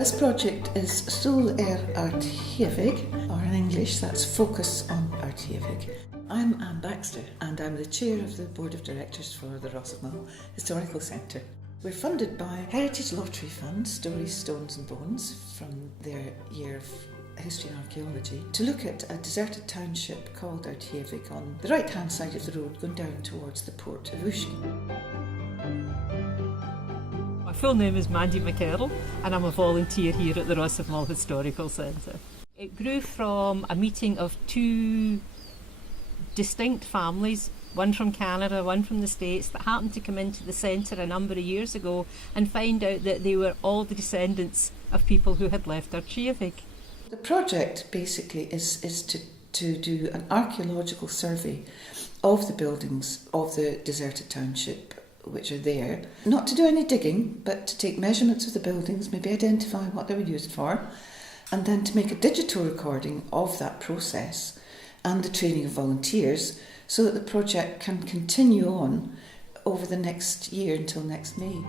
This project is Sùil Ardchiavaig, or in English that's Focus on Ardchiavaig. I'm Anne Baxter and I'm the chair of the board of directors for the Mull Historical Centre. We're funded by Heritage Lottery Fund, Stories, Stones and Bones, from their year of history and archaeology, to look at a deserted township called Ardchiavaig on the right hand side of the road going down towards the port of Uisci. My full name is Mandy McKerrell and I'm a volunteer here at the Mull Historical Centre. It grew from a meeting of two distinct families, one from Canada, one from the States, that happened to come into the centre a number of years ago and find out that they were all the descendants of people who had left Ardchiavaig. The project basically is to do an archaeological survey of the buildings of the deserted township which are there, not to do any digging, but to take measurements of the buildings, maybe identify what they were used for, and then to make a digital recording of that process and the training of volunteers so that the project can continue on over the next year until next May.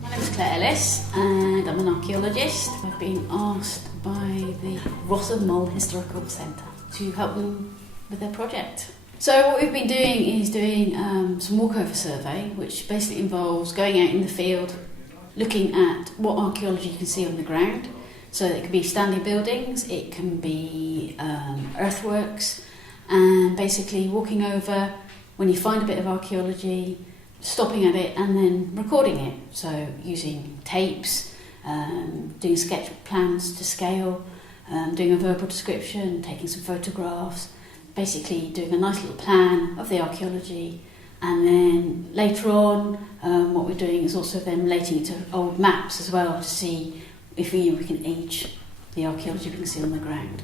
My name is Claire Ellis and I'm an archaeologist. I've been asked by the Mull Historical Centre to help them with their project. So what we've been doing is doing some walkover survey, which basically involves going out in the field, looking at what archaeology you can see on the ground. So it can be standing buildings, it can be earthworks, and basically walking over when you find a bit of archaeology, stopping at it and then recording it. So using tapes, doing sketch plans to scale, doing a verbal description, taking some photographs, basically doing a nice little plan of the archaeology. And then later on, what we're doing is also then relating it to old maps as well to see if we can age the archaeology we can see on the ground.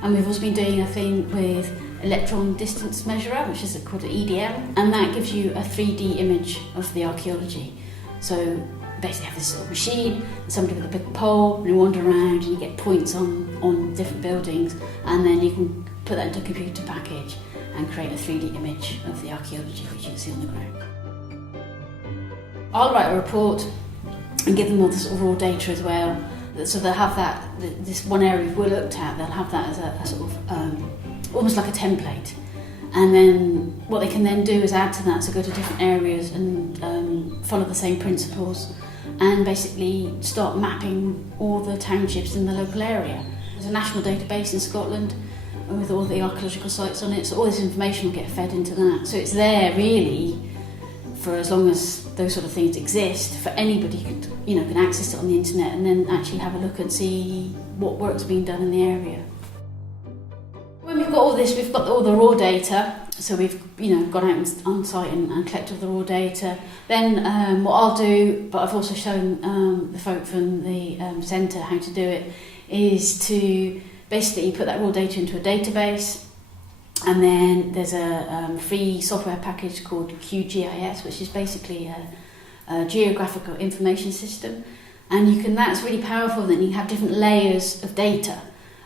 And we've also been doing a thing with electron distance measurer, which is called an EDM, and that gives you a 3D image of the archaeology. So basically you have this little machine, and somebody with a big pole, and you wander around and you get points on different buildings, and then you can put that into a computer package and create a 3D image of the archaeology which you can see on the ground. I'll write a report and give them all the sort of raw data as well. So they'll have that, this one area we looked at, they'll have that as a sort of, almost like a template. And then what they can then do is add to that, so go to different areas and follow the same principles and basically start mapping all the townships in the local area. There's a national database in Scotland with all the archaeological sites on it, so all this information will get fed into that. So it's there really for as long as those sort of things exist, for anybody who can access it on the internet and then actually have a look and see what work's being done in the area. When we've got all this, we've got all the raw data, so we've gone out on site and collected the raw data. Then what I'll do, but I've also shown the folk from the centre how to do it, is to basically put that raw data into a database. And then there's a free software package called QGIS, which is basically a geographical information system. And that's really powerful. Then you have different layers of data,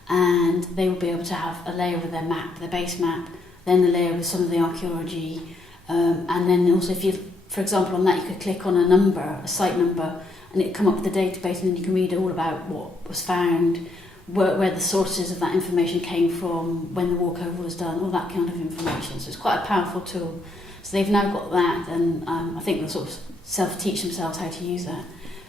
and they will be able to have a layer with their map, their base map, then a layer with some of the archaeology. And then also if you, for example, on that you could click on a number, a site number, and it'd come up with the database, and then you can read all about what was found, where the sources of that information came from, when the walkover was done, all that kind of information. So it's quite a powerful tool. So they've now got that, and I think they'll sort of self-teach themselves how to use that.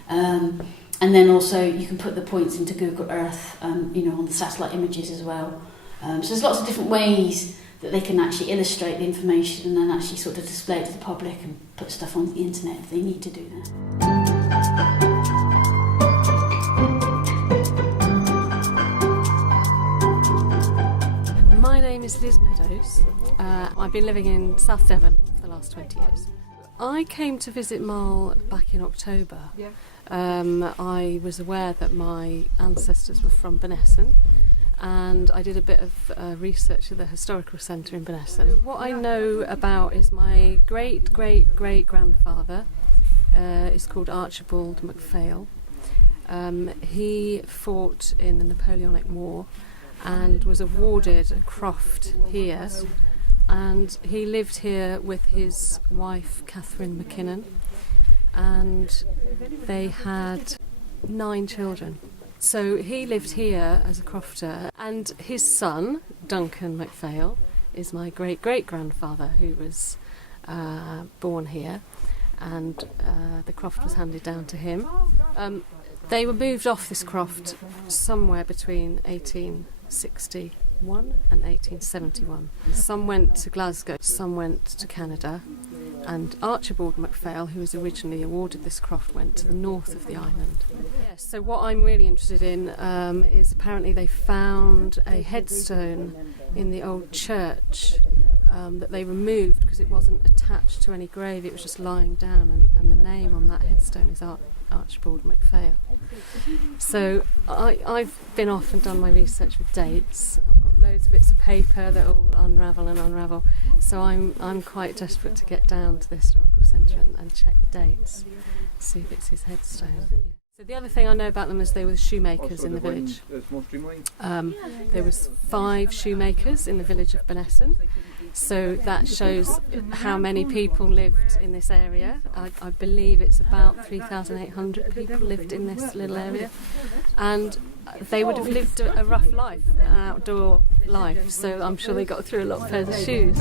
And then also you can put the points into Google Earth, on the satellite images as well. So there's lots of different ways that they can actually illustrate the information and then actually sort of display it to the public and put stuff on the internet if they need to do that. My name is Liz Meadows. I've been living in South Devon for the last 20 years. I came to visit Mull back in October. Yeah. I was aware that my ancestors were from Benesson, and I did a bit of research at the Historical Centre in Benesson. What I know about is my great-great-great-grandfather is called Archibald MacPhail. He fought in the Napoleonic War and was awarded a croft here, and he lived here with his wife Catherine McKinnon, and they had 9 children. So he lived here as a crofter, and his son, Duncan MacPhail, is my great-great-grandfather, who was born here, and the croft was handed down to him. They were moved off this croft somewhere between 1861 and 1871. Some went to Glasgow, some went to Canada, and Ardchiavaig MacPhail, who was originally awarded this croft, went to the north of the island. Yes, so what I'm really interested in is apparently they found a headstone in the old church that they removed because it wasn't attached to any grave, it was just lying down, and the name on that headstone is Archibald MacPhail. So I've been off and done my research with dates. I've got loads of bits of paper that all unravel, so I'm quite desperate to get down to the historical centre and check the dates, see if it's his headstone. So the other thing I know about them is they were shoemakers in the village. There was 5 shoemakers in the village of Benesson. So that shows how many people lived in this area. I believe it's about 3,800 people lived in this little area. And they would have lived a rough life, an outdoor life, so I'm sure they got through a lot of pairs of shoes.